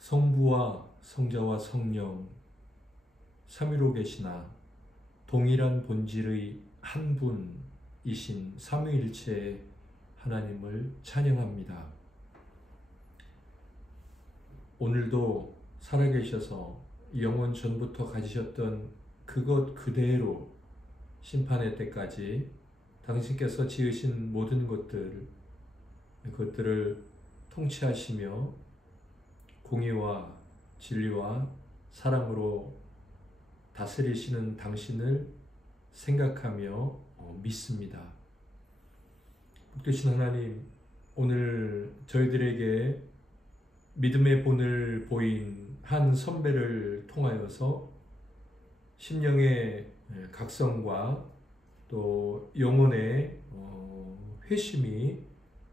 성부와 성자와 성령 삼위로 계시나 동일한 본질의 한 분이신 삼위일체의 하나님을 찬양합니다. 오늘도 살아계셔서 영원 전부터 가지셨던 그것 그대로 심판의 때까지 당신께서 지으신 모든 그것들을 통치하시며 공의와 진리와 사랑으로 다스리시는 당신을 생각하며 믿습니다. 복되신 하나님, 오늘 저희들에게 믿음의 본을 보인 한 선배를 통하여서 심령의 각성과 또 영혼의 회심이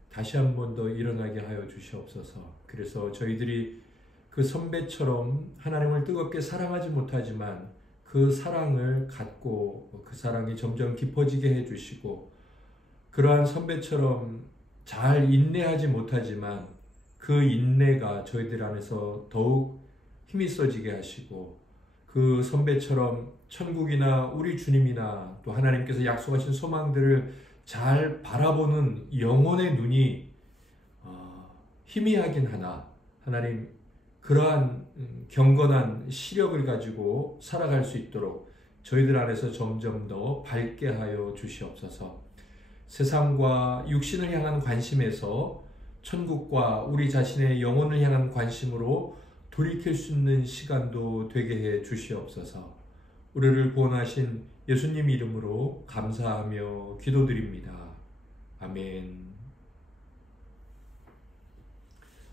다시 한 번 더 일어나게 하여 주시옵소서. 그래서 저희들이 그 선배처럼 하나님을 뜨겁게 사랑하지 못하지만 그 사랑을 갖고 그 사랑이 점점 깊어지게 해주시고, 그러한 선배처럼 잘 인내하지 못하지만 그 인내가 저희들 안에서 더욱 힘이 써지게 하시고, 그 선배처럼 천국이나 우리 주님이나 또 하나님께서 약속하신 소망들을 잘 바라보는 영혼의 눈이 희미하긴 하나 하나님, 그러한 경건한 시력을 가지고 살아갈 수 있도록 저희들 안에서 점점 더 밝게 하여 주시옵소서. 세상과 육신을 향한 관심에서 천국과 우리 자신의 영혼을 향한 관심으로 돌이킬 수 있는 시간도 되게 해 주시옵소서. 우리를 구원하신 예수님 이름으로 감사하며 기도드립니다. 아멘.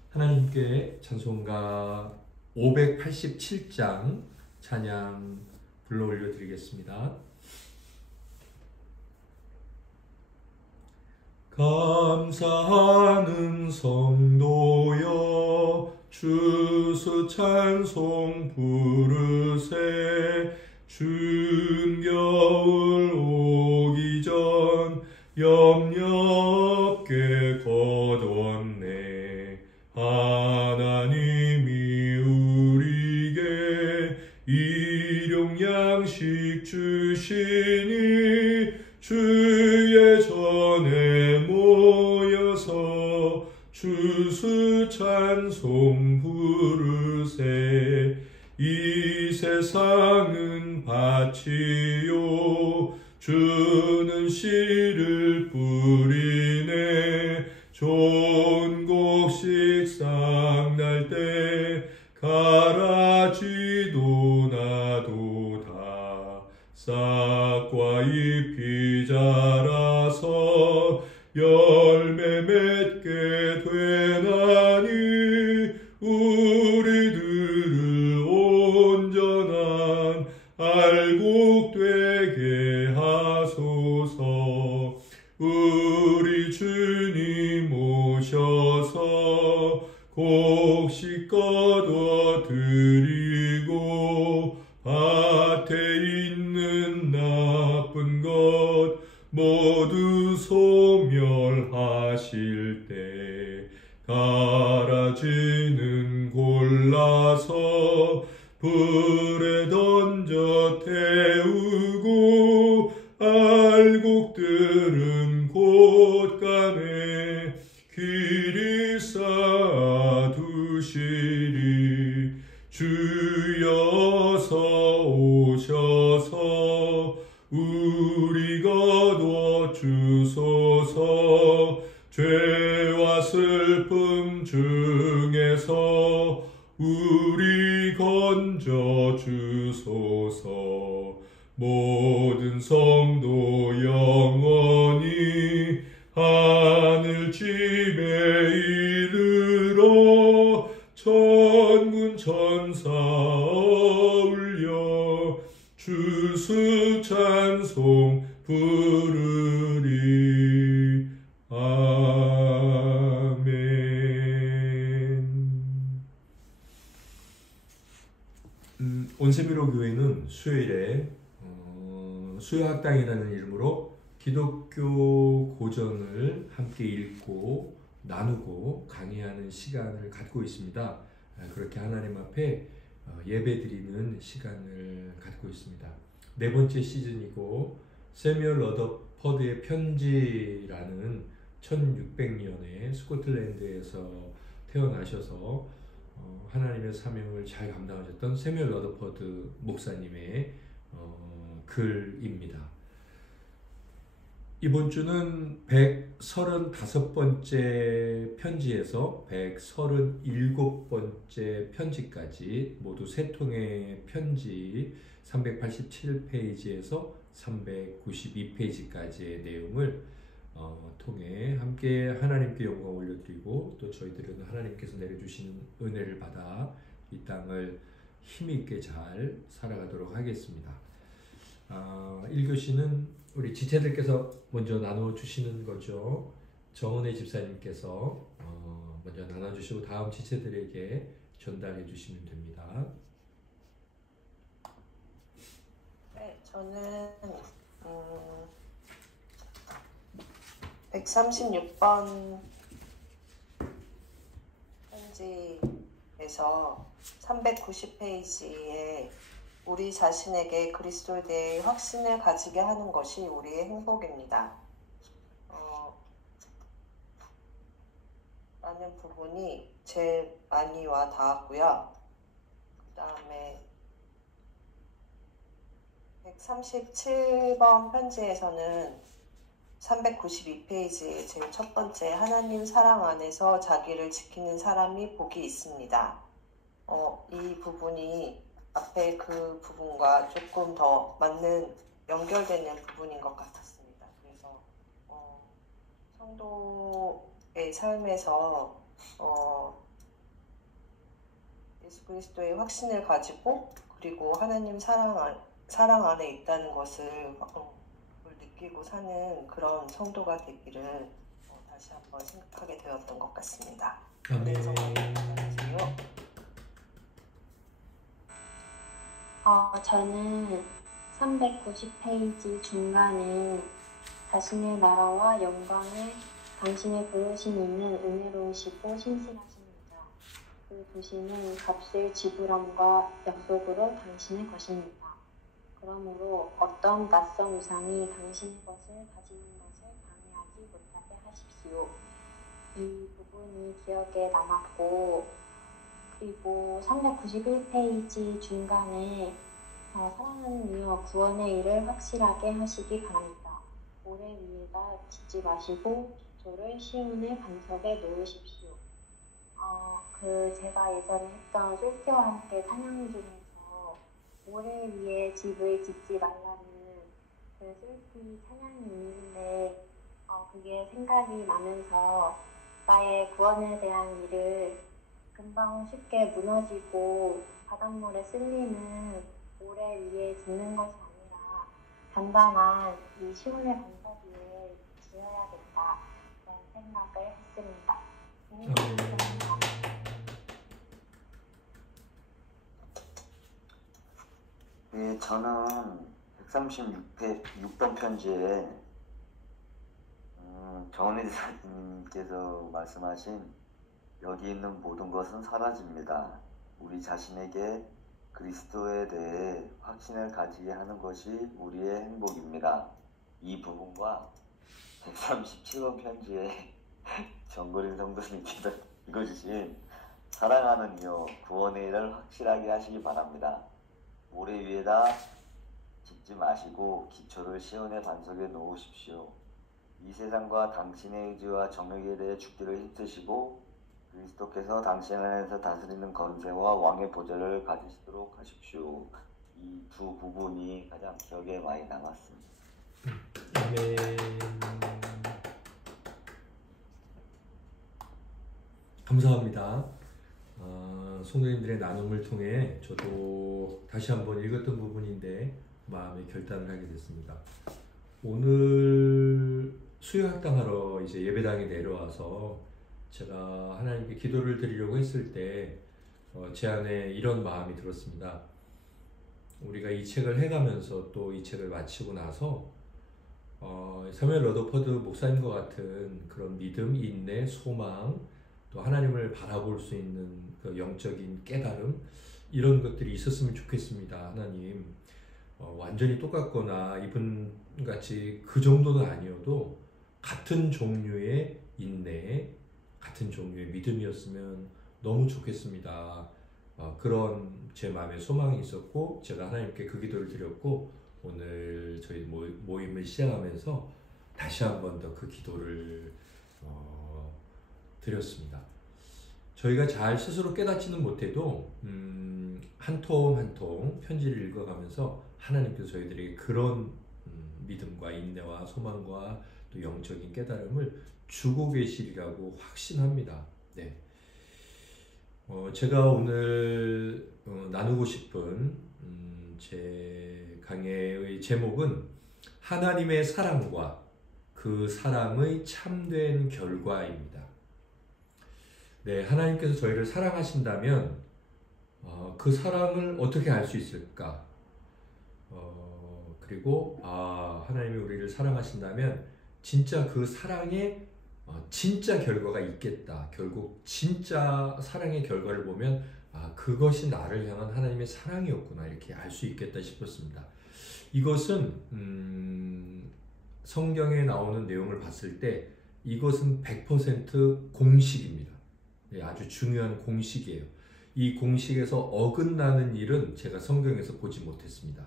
하나님께 찬송가 587장 찬양 불러 올려드리겠습니다. 감사하는 성도여 주수 찬송 부르세. 추운 겨울 오기 전 염려 없게 거뒀네. 하나님이 우리에게 일용 양식 주시니 주의 전에 모여서 주수 찬송 부르세. 이 세상은 밭이요 주는 씨를 뿌리네. 좋은 곡식 싹날 때 가라지도 나도다. 싹과 잎이 자라서 열매 맺게 되나니 우리들을 온전한 알곡 되게 하소서. 우리 주님 오셔서 곡식 거둬 드리고 밭에 있는 나쁜 것 모두 소멸하실 때 가라지는 골라서 불에 던져 태우고 알곡들은 곳간에 길이 쌓아두시리. 주여서 오셔서 우리 거둬 주소서. 죄와 슬픔 중에서 우리 건져 주소서. 모든 성도 영원히 하늘 집에 이르러 천군 천사 울려 주수 찬송 부르리. 아멘. 온세미로 교회는 수요일에 수요학당이라는 이름으로 기독교 고전을 함께 읽고 나누고 강의하는 시간을 갖고 있습니다. 그렇게 하나님 앞에 예배드리는 시간을 갖고 있습니다. 네 번째 시즌이고 세뮤얼 러더퍼드의 편지라는 1600년에 스코틀랜드에서 태어나셔서 하나님의 사명을 잘 감당하셨던 세뮤얼 러더퍼드 목사님의 글입니다. 이번 주는 135번째 편지에서 137번째 편지까지 모두 3통의 편지 387페이지에서 392페이지까지의 내용을 통해 함께 하나님께 영광 올려드리고 또 저희들은 하나님께서 내려주시는 은혜를 받아 이 땅을 힘있게 잘 살아가도록 하겠습니다. 1교시는 우리 지체들께서 먼저 나눠주시는 거죠. 정은혜 집사님께서 먼저 나눠주시고 다음 지체들에게 전달해 주시면 됩니다. 네, 저는 136번 편지에서 390페이지에 우리 자신에게 그리스도에 대해 확신을 가지게 하는 것이 우리의 행복입니다. 라는 부분이 제일 많이 와 닿았고요. 그 다음에 137번 편지에서는 392페이지 제일 첫 번째 하나님 사랑 안에서 자기를 지키는 사람이 복이 있습니다. 이 부분이 앞에 그 부분과 조금 더 맞는 연결되는 부분인 것 같았습니다. 그래서 성도의 삶에서 예수 그리스도의 확신을 가지고 그리고 하나님 사랑 안에 있다는 것을 느끼고 사는 그런 성도가 되기를 다시 한번 생각하게 되었던 것 같습니다. 아멘. 저는 390페이지 중간에 자신의 나라와 영광을 당신의 부르심 있는 은혜로우시고 신실하십니다. 그 부심은 값을 지불함과 약속으로 당신의 것입니다. 그러므로 어떤 낯선 우상이 당신의 것을 가지는 것을 방해하지 못하게 하십시오. 이 부분이 기억에 남았고 그리고 391페이지 중간에 사랑하는 이여 구원의 일을 확실하게 하시기 바랍니다. 모래 위에다 짓지 마시고 기초를 시온의 반석에 놓으십시오. 제가 예전에 했던 솔티와 함께 찬양 중에서 모래 위에 집을 짓지 말라는 그 솔티 찬양이 있는데 그게 생각이 나면서 나의 구원에 대한 일을 금방 쉽게 무너지고 바닷물에 쓸리는 모래 위에 짓는 것이 아니라 단단한 이 시온의 반석 위에 지어야겠다 그런 생각을 했습니다. 네, 저는 136번 편지에 정은혜 지사님께서 말씀하신 여기 있는 모든 것은 사라집니다. 우리 자신에게 그리스도에 대해 확신을 가지게 하는 것이 우리의 행복입니다. 이 부분과 137번 편지에 정거린 성도님께서 읽어주신 사랑하는 이여 구원의 일을 확실하게 하시기 바랍니다. 모래 위에다 짓지 마시고 기초를 시온의 반석에 놓으십시오. 이 세상과 당신의 의지와 정욕에 대해 죽기를 힘쓰시고 그리스도께서 당신 안에서 다스리는 권세와 왕의 보좌를 가지시도록 하십시오. 이 두 부분이 가장 기억에 많이 남았습니다. 아멘. 감사합니다. 성도님들의 나눔을 통해 저도 다시 한번 읽었던 부분인데 마음의 결단을 하게 됐습니다. 오늘 수요학당하러 이제 예배당에 내려와서 제가 하나님께 기도를 드리려고 했을 때 제 안에 이런 마음이 들었습니다. 우리가 이 책을 해가면서 또 이 책을 마치고 나서 사무엘 러더퍼드 목사님과 같은 그런 믿음, 인내, 소망, 또 하나님을 바라볼 수 있는 그 영적인 깨달음, 이런 것들이 있었으면 좋겠습니다. 하나님, 완전히 똑같거나 이분같이 그 정도는 아니어도 같은 종류의 인내, 같은 종류의 믿음이었으면 너무 좋겠습니다. 그런 제 마음의 소망이 있었고, 제가 하나님께 그 기도를 드렸고, 오늘 저희 모임을 시작하면서 다시 한 번 더 그 기도를 드렸습니다. 저희가 잘 스스로 깨닫지는 못해도 한 통 한 통 편지를 읽어가면서 하나님께서 저희들에게 그런 믿음과 인내와 소망과 또 영적인 깨달음을 주고 계시리라고 확신합니다. 네. 제가 오늘 나누고 싶은 제 강해의 제목은 하나님의 사랑과 그 사랑의 참된 결과입니다. 네, 하나님께서 저희를 사랑하신다면 그 사랑을 어떻게 알 수 있을까? 그리고 하나님이 우리를 사랑하신다면 진짜 그 사랑에 진짜 결과가 있겠다. 결국 진짜 사랑의 결과를 보면 그것이 나를 향한 하나님의 사랑이었구나, 이렇게 알 수 있겠다 싶었습니다. 이것은 성경에 나오는 내용을 봤을 때 이것은 100% 공식입니다. 네, 아주 중요한 공식이에요. 이 공식에서 어긋나는 일은 제가 성경에서 보지 못했습니다.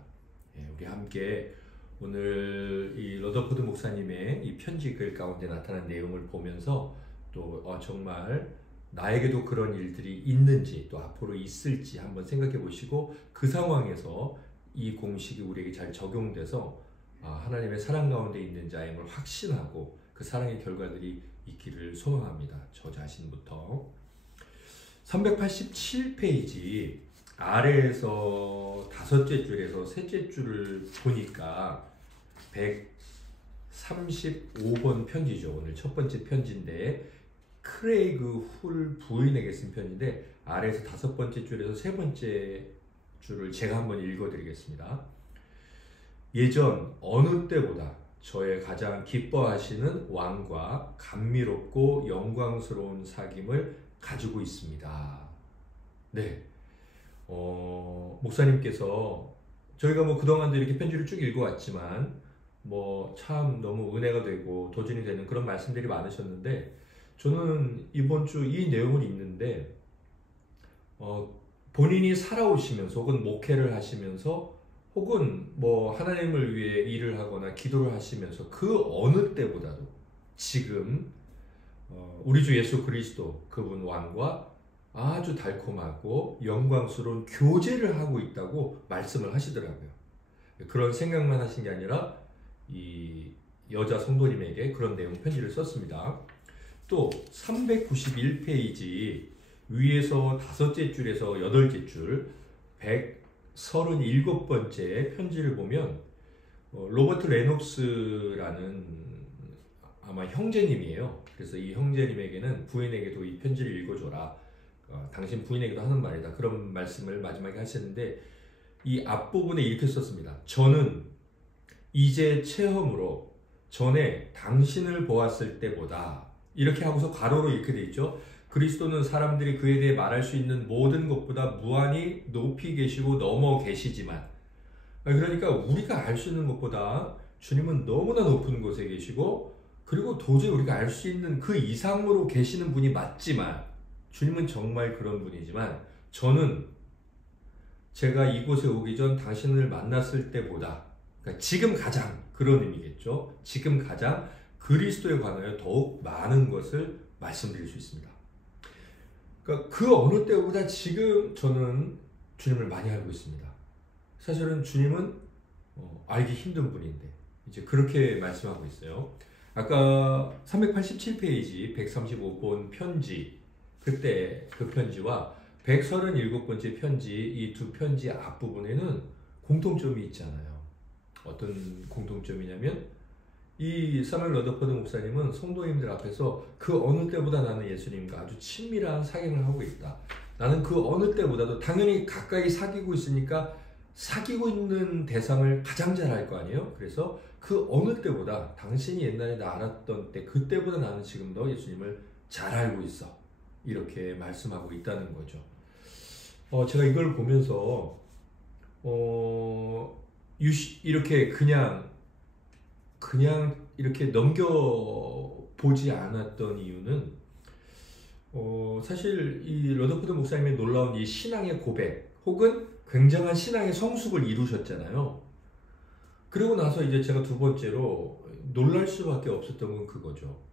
네, 우리 함께 오늘 이 러더포드 목사님의 이 편지 글 가운데 나타난 내용을 보면서 또 정말 나에게도 그런 일들이 있는지 또 앞으로 있을지 한번 생각해 보시고, 그 상황에서 이 공식이 우리에게 잘 적용돼서 하나님의 사랑 가운데 있는 자임을 확신하고 그 사랑의 결과들이 있기를 소망합니다. 저 자신부터. 387페이지 아래에서 다섯째 줄에서 셋째 줄을 보니까 135번 편지죠. 오늘 첫 번째 편지인데 크레이그 훌 부인에게 쓴 편지인데, 아래에서 다섯 번째 줄에서 세 번째 줄을 제가 한번 읽어드리겠습니다. 예전 어느 때보다 저의 가장 기뻐하시는 왕과 감미롭고 영광스러운 사귐을 가지고 있습니다. 네, 목사님께서 저희가 그동안도 이렇게 편지를 쭉 읽어왔지만 참 너무 은혜가 되고 도전이 되는 그런 말씀들이 많으셨는데, 저는 이번 주 이 내용을 읽는데 본인이 살아오시면서 혹은 목회를 하시면서 혹은 하나님을 위해 일을 하거나 기도를 하시면서 그 어느 때보다도 지금 우리 주 예수 그리스도 그분 왕과 아주 달콤하고 영광스러운 교제를 하고 있다고 말씀을 하시더라고요. 그런 생각만 하신 게 아니라 이 여자 성도님에게 그런 내용 편지를 썼습니다. 또 391페이지 위에서 다섯째 줄에서 여덟째 줄 137번째 편지를 보면 로버트 레녹스라는 아마 형제님이에요. 그래서 이 형제님에게는 부인에게도 이 편지를 읽어줘라. 당신 부인에게도 하는 말이다. 그런 말씀을 마지막에 하셨는데, 이 앞부분에 이렇게 썼습니다. 저는 이제 체험으로 전에 당신을 보았을 때보다, 이렇게 하고서 괄호로 이렇게 돼 있죠. 그리스도는 사람들이 그에 대해 말할 수 있는 모든 것보다 무한히 높이 계시고 넘어 계시지만, 그러니까 우리가 알 수 있는 것보다 주님은 너무나 높은 곳에 계시고, 그리고 도저히 우리가 알 수 있는 그 이상으로 계시는 분이 맞지만, 주님은 정말 그런 분이지만, 저는 제가 이곳에 오기 전 당신을 만났을 때보다, 그러니까 지금 가장, 그런 의미겠죠. 지금 가장 그리스도에 관하여 더욱 많은 것을 말씀드릴 수 있습니다. 그러니까 그 어느 때보다 지금 저는 주님을 많이 알고 있습니다. 사실은 주님은 알기 힘든 분인데 이제 그렇게 말씀하고 있어요. 아까 387페이지 135번 편지, 그때 그 편지와 137번째 편지, 이 두 편지 앞부분에는 공통점이 있잖아요. 어떤 공통점이냐면, 이 사무엘 러더포드 목사님은 성도님들 앞에서 그 어느 때보다 나는 예수님과 아주 친밀한 사귐을 하고 있다. 나는 그 어느 때보다도 당연히 가까이 사귀고 있으니까 사귀고 있는 대상을 가장 잘 알 거 아니에요. 그래서 그 어느 때보다 당신이 옛날에 나 알았던 때, 그때보다 나는 지금 더 예수님을 잘 알고 있어. 이렇게 말씀하고 있다는 거죠. 제가 이걸 보면서 이렇게 그냥 이렇게 넘겨보지 않았던 이유는 사실 이 러더포드 목사님의 놀라운 이 신앙의 고백 혹은 굉장한 신앙의 성숙을 이루셨잖아요. 그리고 나서 이제 제가 두 번째로 놀랄 수밖에 없었던 건 그거죠.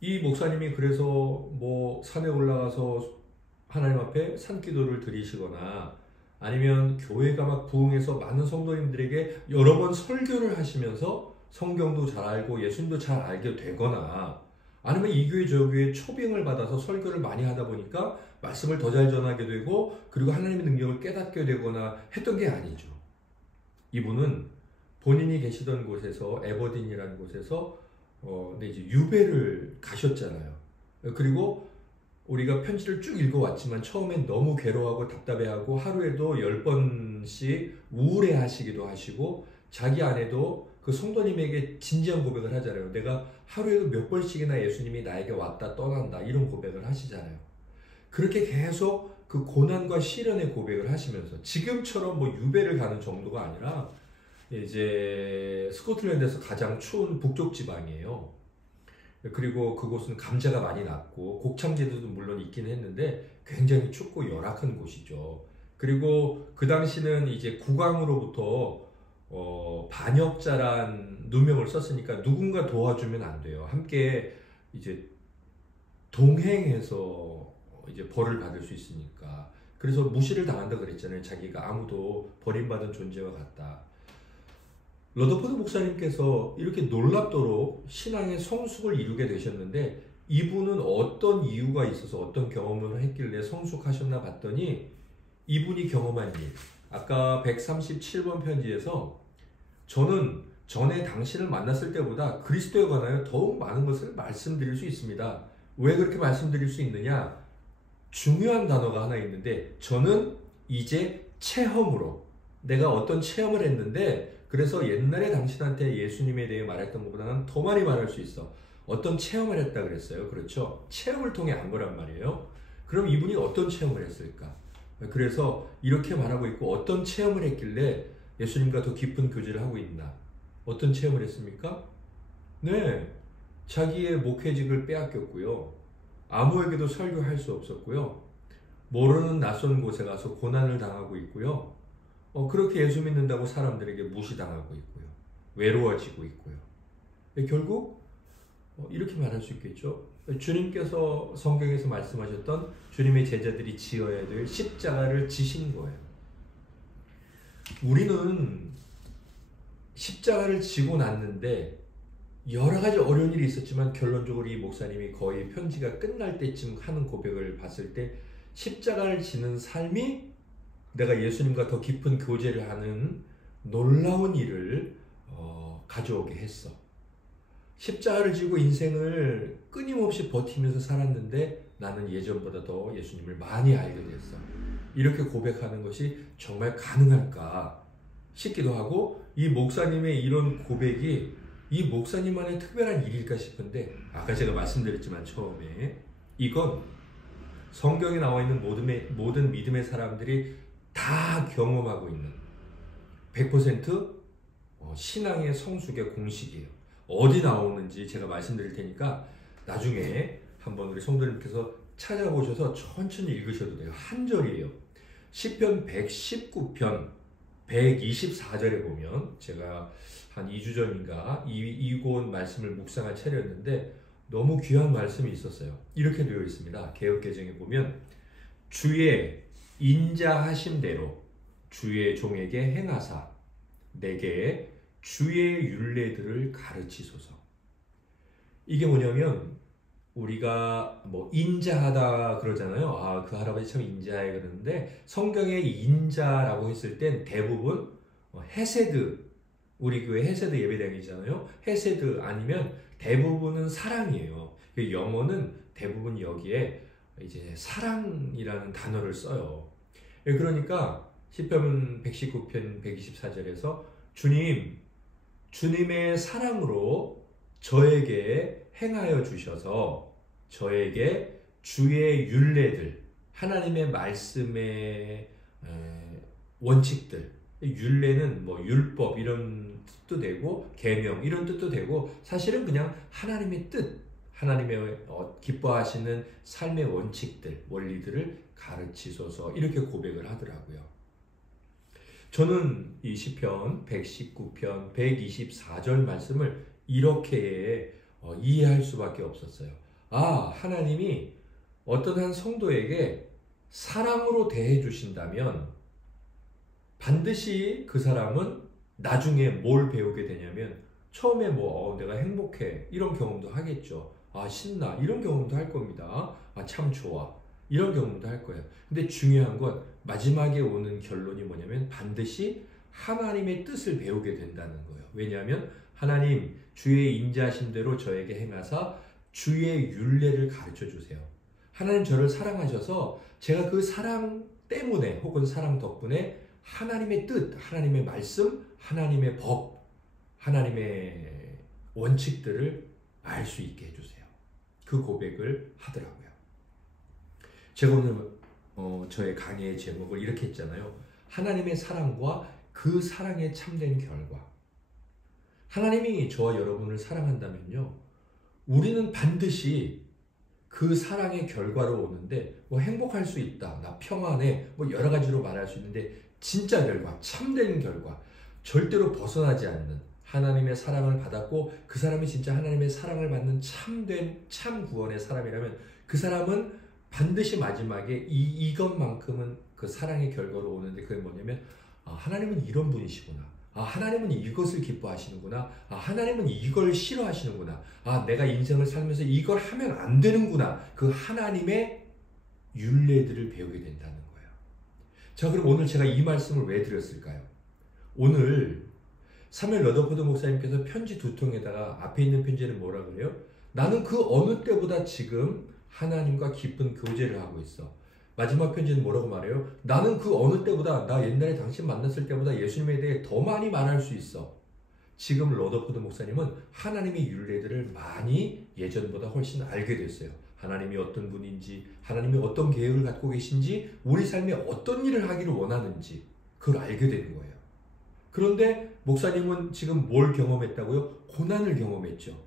이 목사님이 그래서 뭐 산에 올라가서 하나님 앞에 산기도를 드리시거나 아니면 교회가 막 부흥해서 많은 성도님들에게 여러 번 설교를 하시면서 성경도 잘 알고 예수님도 잘 알게 되거나 아니면 이 교회 저 교회 초빙을 받아서 설교를 많이 하다 보니까 말씀을 더 잘 전하게 되고 그리고 하나님의 능력을 깨닫게 되거나 했던 게 아니죠. 이분은 본인이 계시던 곳에서 에버딘이라는 곳에서 이제 유배를 가셨잖아요. 그리고 우리가 편지를 쭉 읽어왔지만 처음엔 너무 괴로워하고 답답해하고 하루에도 10번씩 우울해하시기도 하시고 자기 아내도 그 성도님에게 진지한 고백을 하잖아요. 내가 하루에도 몇 번씩이나 예수님이 나에게 왔다 떠난다 이런 고백을 하시잖아요. 그렇게 계속 그 고난과 시련의 고백을 하시면서 지금처럼 뭐 유배를 가는 정도가 아니라 이제 스코틀랜드에서 가장 추운 북쪽 지방이에요. 그리고 그곳은 감자가 많이 났고 곡창제도도 물론 있긴 했는데 굉장히 춥고 열악한 곳이죠. 그리고 그 당시는 이제 국왕으로부터 반역자란 누명을 썼으니까 누군가 도와주면 안 돼요. 함께 이제 동행해서 이제 벌을 받을 수 있으니까. 그래서 무시를 당한다 그랬잖아요. 자기가 아무도 버림받은 존재와 같다. 러더포드 목사님께서 이렇게 놀랍도록 신앙의 성숙을 이루게 되셨는데 이분은 어떤 이유가 있어서 어떤 경험을 했길래 성숙하셨나 봤더니 이분이 경험한 일, 아까 137번 편지에서 저는 전에 당신을 만났을 때보다 그리스도에 관하여 더욱 많은 것을 말씀드릴 수 있습니다. 왜 그렇게 말씀드릴 수 있느냐? 중요한 단어가 하나 있는데 저는 이제 체험으로 내가 어떤 체험을 했는데 그래서 옛날에 당신한테 예수님에 대해 말했던 것보다는 더 많이 말할 수 있어. 어떤 체험을 했다 그랬어요. 그렇죠? 체험을 통해 안 거란 말이에요. 그럼 이분이 어떤 체험을 했을까? 그래서 이렇게 말하고 있고 어떤 체험을 했길래 예수님과 더 깊은 교제를 하고 있나? 어떤 체험을 했습니까? 네, 자기의 목회직을 빼앗겼고요. 아무에게도 설교할 수 없었고요. 모르는 낯선 곳에 가서 고난을 당하고 있고요. 그렇게 예수 믿는다고 사람들에게 무시당하고 있고요. 외로워지고 있고요. 결국 이렇게 말할 수 있겠죠. 주님께서 성경에서 말씀하셨던 주님의 제자들이 지어야 될 십자가를 지신 거예요. 우리는 십자가를 지고 났는데 여러 가지 어려운 일이 있었지만 결론적으로 이 목사님이 거의 편지가 끝날 때쯤 하는 고백을 봤을 때 십자가를 지는 삶이 내가 예수님과 더 깊은 교제를 하는 놀라운 일을 가져오게 했어. 십자가를 지고 인생을 끊임없이 버티면서 살았는데 나는 예전보다 더 예수님을 많이 알게 됐어. 이렇게 고백하는 것이 정말 가능할까 싶기도 하고 이 목사님의 이런 고백이 이 목사님만의 특별한 일일까 싶은데 아까 제가 말씀드렸지만 처음에 이건 성경에 나와 있는 모든 믿음의 사람들이 다 경험하고 있는 100% 신앙의 성숙의 공식이에요. 어디 나오는지 제가 말씀드릴 테니까 나중에 한번 우리 성도님께서 찾아보셔서 천천히 읽으셔도 돼요. 한 절이에요. 시편 119편 124절에 보면 제가 한 2주 전인가 이곳 말씀을 묵상할 차례였는데 너무 귀한 말씀이 있었어요. 이렇게 되어 있습니다. 개역개정에 보면 주의 인자하심대로 주의 종에게 행하사 내게 주의 율례들을 가르치소서. 이게 뭐냐면 우리가 뭐 인자하다 그러잖아요. 그 할아버지 참 인자해 그러는데 성경에 인자라고 했을 땐 대부분 헤세드, 우리 교회 헤세드 예배당이잖아요. 헤세드 아니면 대부분은 사랑이에요. 영어는 대부분 여기에 이제 사랑이라는 단어를 써요. 그러니까 시편 119편 124절에서 주님의 사랑으로 저에게 행하여 주셔서 저에게 주의 율례들, 하나님의 말씀의 원칙들, 율례는 뭐 율법 이런 뜻도 되고 계명 이런 뜻도 되고 사실은 그냥 하나님의 뜻, 하나님의 기뻐하시는 삶의 원칙들, 원리들을 가르치소서 이렇게 고백을 하더라고요. 저는 이 시편 119편 124절 말씀을 이렇게 이해할 수밖에 없었어요. 하나님이 어떤 한 성도에게 사랑으로 대해 주신다면 반드시 그 사람은 나중에 뭘 배우게 되냐면 처음에 내가 행복해 이런 경험도 하겠죠. 신나 이런 경험도 할 겁니다. 참 좋아 이런 경험도 할 거예요. 근데 중요한 건 마지막에 오는 결론이 뭐냐면 반드시 하나님의 뜻을 배우게 된다는 거예요. 왜냐하면 하나님 주의 인자하신 대로 저에게 행하사 주의 율례를 가르쳐 주세요. 하나님 저를 사랑하셔서 제가 그 사랑 때문에 혹은 사랑 덕분에 하나님의 뜻, 하나님의 말씀, 하나님의 법, 하나님의 원칙들을 알 수 있게 해주세요. 그 고백을 하더라고요. 제가 오늘 저의 강의의 제목을 이렇게 했잖아요. 하나님의 사랑과 그 사랑의 참된 결과. 하나님이 저와 여러분을 사랑한다면요, 우리는 반드시 그 사랑의 결과로 오는데 행복할 수 있다, 나 평안해, 여러 가지로 말할 수 있는데 진짜 결과, 참된 결과, 절대로 벗어나지 않는 하나님의 사랑을 받았고 그 사람이 진짜 하나님의 사랑을 받는 참된 참 구원의 사람이라면 그 사람은 반드시 마지막에 이것만큼은 그 사랑의 결과로 오는데 그게 뭐냐면 하나님은 이런 분이시구나, 하나님은 이것을 기뻐하시는구나, 하나님은 이걸 싫어하시는구나, 내가 인생을 살면서 이걸 하면 안 되는구나, 그 하나님의 율례들을 배우게 된다는 거예요. 자, 그럼 오늘 제가 이 말씀을 왜 드렸을까요? 오늘 사무엘 러더포드 목사님께서 편지 2통에다가 앞에 있는 편지는 뭐라 그래요? 나는 그 어느 때보다 지금 하나님과 깊은 교제를 하고 있어. 마지막 편지는 뭐라고 말해요? 나는 그 어느 때보다, 나 옛날에 당신 만났을 때보다 예수님에 대해 더 많이 말할 수 있어. 지금 러더포드 목사님은 하나님의 율례들을 많이 예전보다 훨씬 알게 됐어요. 하나님이 어떤 분인지, 하나님이 어떤 계획을 갖고 계신지, 우리 삶에 어떤 일을 하기를 원하는지 그걸 알게 되는 거예요. 그런데 목사님은 지금 뭘 경험했다고요? 고난을 경험했죠.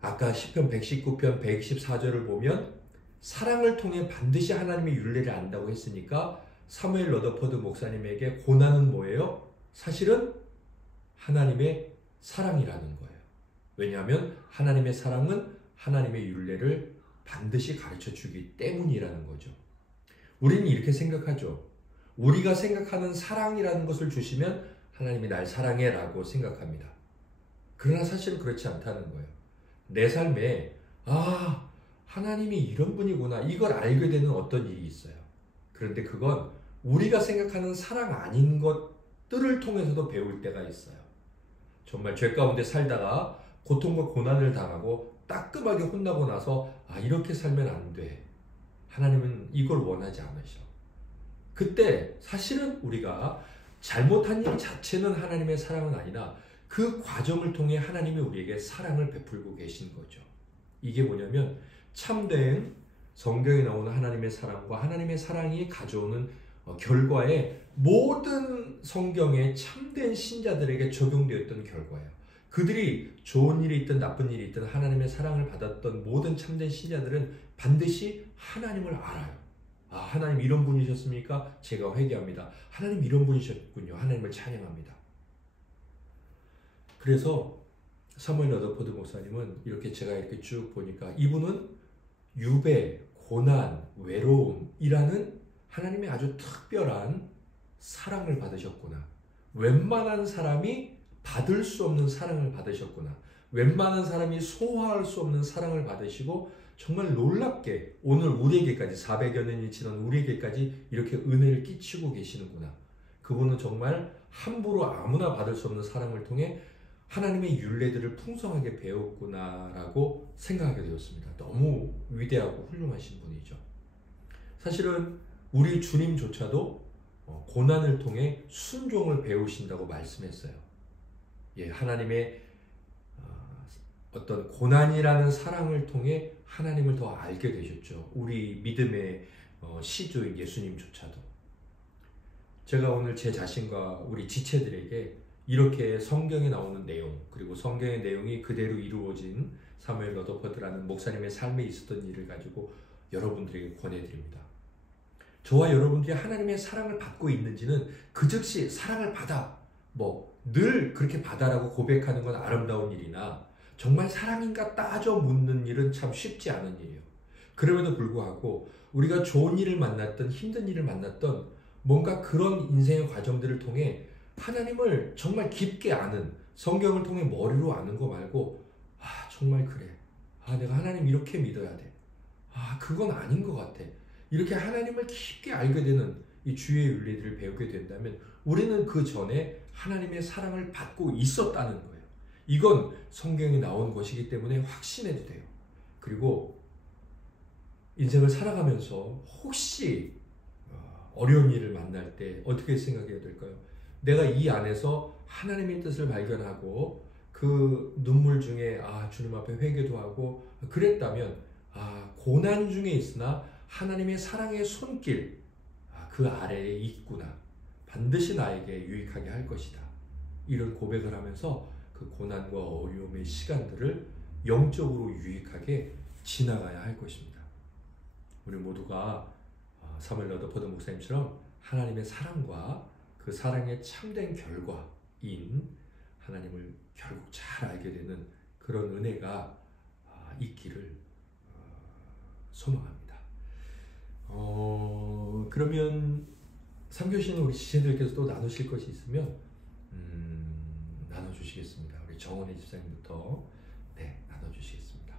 아까 시편 119편 124절을 보면 사랑을 통해 반드시 하나님의 율례를 안다고 했으니까 사무엘 러더포드 목사님에게 고난은 뭐예요? 사실은 하나님의 사랑이라는 거예요. 왜냐하면 하나님의 사랑은 하나님의 율례를 반드시 가르쳐 주기 때문이라는 거죠. 우리는 이렇게 생각하죠. 우리가 생각하는 사랑이라는 것을 주시면 하나님이 날 사랑해 라고 생각합니다. 그러나 사실은 그렇지 않다는 거예요. 내 삶에 하나님이 이런 분이구나, 이걸 알게 되는 어떤 일이 있어요. 그런데 그건 우리가 생각하는 사랑 아닌 것들을 통해서도 배울 때가 있어요. 정말 죄 가운데 살다가 고통과 고난을 당하고 따끔하게 혼나고 나서 이렇게 살면 안 돼, 하나님은 이걸 원하지 않으셔. 그때 사실은 우리가 잘못한 일 자체는 하나님의 사랑은 아니라 그 과정을 통해 하나님이 우리에게 사랑을 베풀고 계신 거죠. 이게 뭐냐면 참된 성경에 나오는 하나님의 사랑과 하나님의 사랑이 가져오는 결과에 모든 성경의 참된 신자들에게 적용되었던 결과예요. 그들이 좋은 일이 있든 나쁜 일이 있든 하나님의 사랑을 받았던 모든 참된 신자들은 반드시 하나님을 알아요. 하나님 이런 분이셨습니까? 제가 회개합니다. 하나님 이런 분이셨군요. 하나님을 찬양합니다. 그래서 사무엘 러더포드 목사님은 제가 이렇게 쭉 보니까 이분은 유배, 고난, 외로움이라는 하나님의 아주 특별한 사랑을 받으셨구나. 웬만한 사람이 받을 수 없는 사랑을 받으셨구나. 웬만한 사람이 소화할 수 없는 사랑을 받으시고 정말 놀랍게 오늘 우리에게까지 400여 년이 지난 우리에게까지 이렇게 은혜를 끼치고 계시는구나. 그분은 정말 함부로 아무나 받을 수 없는 사랑을 통해 하나님의 율례들을 풍성하게 배웠구나라고 생각하게 되었습니다. 너무 위대하고 훌륭하신 분이죠. 사실은 우리 주님조차도 고난을 통해 순종을 배우신다고 말씀했어요. 하나님의 어떤 고난이라는 사랑을 통해 하나님을 더 알게 되셨죠. 우리 믿음의 시조인 예수님조차도. 제가 오늘 제 자신과 우리 지체들에게 이렇게 성경에 나오는 내용, 그리고 성경의 내용이 그대로 이루어진 사무엘 러더퍼드라는 목사님의 삶에 있었던 일을 가지고 여러분들에게 권해드립니다. 저와 여러분들이 하나님의 사랑을 받고 있는지는 그 즉시 사랑을 받아, 늘 그렇게 받아라고 고백하는 건 아름다운 일이나 정말 사랑인가 따져 묻는 일은 참 쉽지 않은 일이에요. 그럼에도 불구하고 우리가 좋은 일을 만났던 힘든 일을 만났던 뭔가 그런 인생의 과정들을 통해 하나님을 정말 깊게 아는, 성경을 통해 머리로 아는 거 말고 정말 그래. 내가 하나님 이렇게 믿어야 돼. 그건 아닌 것 같아. 이렇게 하나님을 깊게 알게 되는 이 주의 윤리들을 배우게 된다면 우리는 그 전에 하나님의 사랑을 받고 있었다는 거예요. 이건 성경에 나온 것이기 때문에 확신해도 돼요. 그리고 인생을 살아가면서 혹시 어려운 일을 만날 때 어떻게 생각해야 될까요? 내가 이 안에서 하나님의 뜻을 발견하고 그 눈물 중에 주님 앞에 회개도 하고 그랬다면 고난 중에 있으나 하나님의 사랑의 손길 그 아래에 있구나. 반드시 나에게 유익하게 할 것이다. 이런 고백을 하면서 그 고난과 어려움의 시간들을 영적으로 유익하게 지나가야 할 것입니다. 우리 모두가 사무엘 러더퍼드 목사님처럼 하나님의 사랑과 그 사랑의 참된 결과인 하나님을 결국 잘 알게 되는 그런 은혜가 있기를 소망합니다. 그러면 3교시는 우리 지체들께서 또 나누실 것이 있으면 나눠주시겠습니다. 우리 정원혜 집사님부터 나눠주시겠습니다.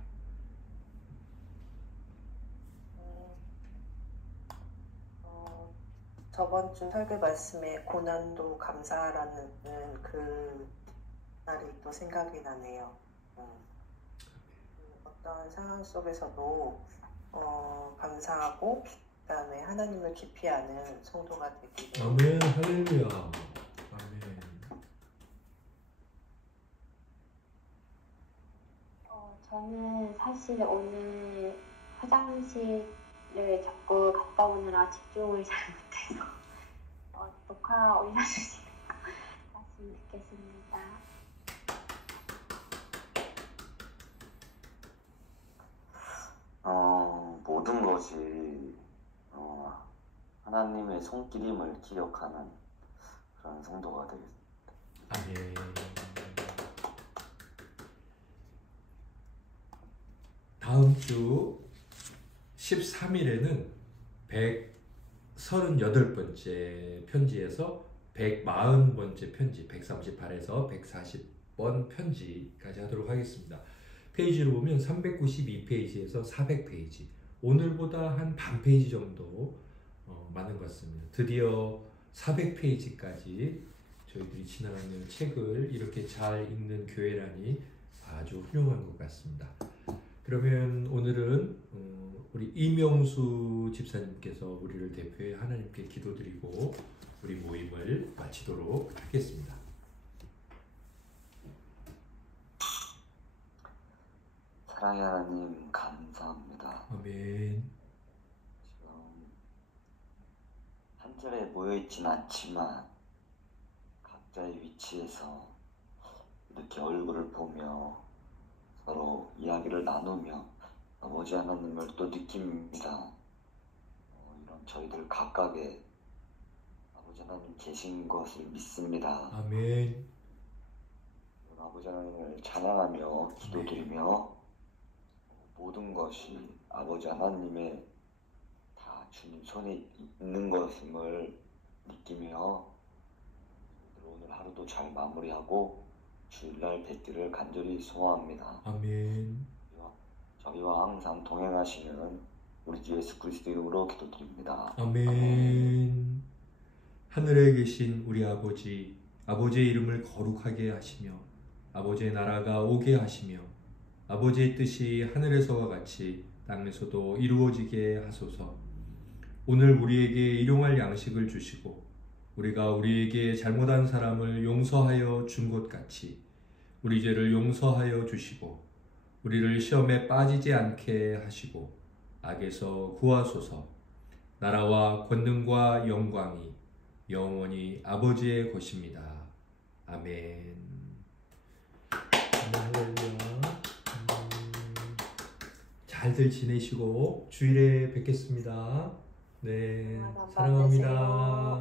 저번 주 설교 말씀에 고난도 감사하라는 그 말이 또 생각이 나네요. 어떤 상황 속에서도 감사하고 그다음에 하나님을 깊이 아는 성도가 되기를. 아멘. 할렐루야. 아멘. 저는 사실 오늘 화장실을 자꾸 갔다 오느라 집중을 잘 못해서 녹화 올려주시면 말씀 듣겠습니다. 모든 것이 하나님의 손길임을 기억하는 그런 성도가 되겠습니다. 아멘. 다음 주 13일에는 138번째 편지에서 140번째 편지, 138에서 140번 편지까지 하도록 하겠습니다. 페이지로 보면 392페이지에서 400페이지, 오늘보다 한 반 페이지 정도 많은 것 같습니다. 드디어 400페이지까지 저희들이 지나가는 책을 이렇게 잘 읽는 교회라니 아주 훌륭한 것 같습니다. 그러면 오늘은 우리 이명수 집사님께서 우리를 대표해 하나님께 기도드리고 우리 모임을 마치도록 하겠습니다. 사랑의 하나님 감사합니다. 아멘. 지금 한 자리에 모여있진 않지만 각자의 위치에서 이렇게 얼굴을 보며 서로 이야기를 나누며 아버지 하나님을 또 느낍니다. 이런 저희들 각각의 아버지 하나님 계신 것을 믿습니다. 아멘. 아버지 하나님을 찬양하며 기도드리며 모든 것이 아버지 하나님의 다 주님 손에 있는 것임을 느끼며 오늘 하루도 잘 마무리하고 주일날 뵙기를 간절히 소원합니다. 아멘. 저희와 항상 동행하시는 우리 주 예수 그리스도 이름으로 기도드립니다. 아멘. 하늘에 계신 우리 아버지, 아버지의 이름을 거룩하게 하시며 아버지의 나라가 오게 하시며 아버지의 뜻이 하늘에서와 같이 땅에서도 이루어지게 하소서. 오늘 우리에게 일용할 양식을 주시고 우리가 우리에게 잘못한 사람을 용서하여 준 것 같이 우리 죄를 용서하여 주시고 우리를 시험에 빠지지 않게 하시고 악에서 구하소서. 나라와 권능과 영광이 영원히 아버지의 것입니다. 아멘. 할렐루야. 잘들 지내시고 주일에 뵙겠습니다. 네, 건강한 밤 사랑합니다. 되세요.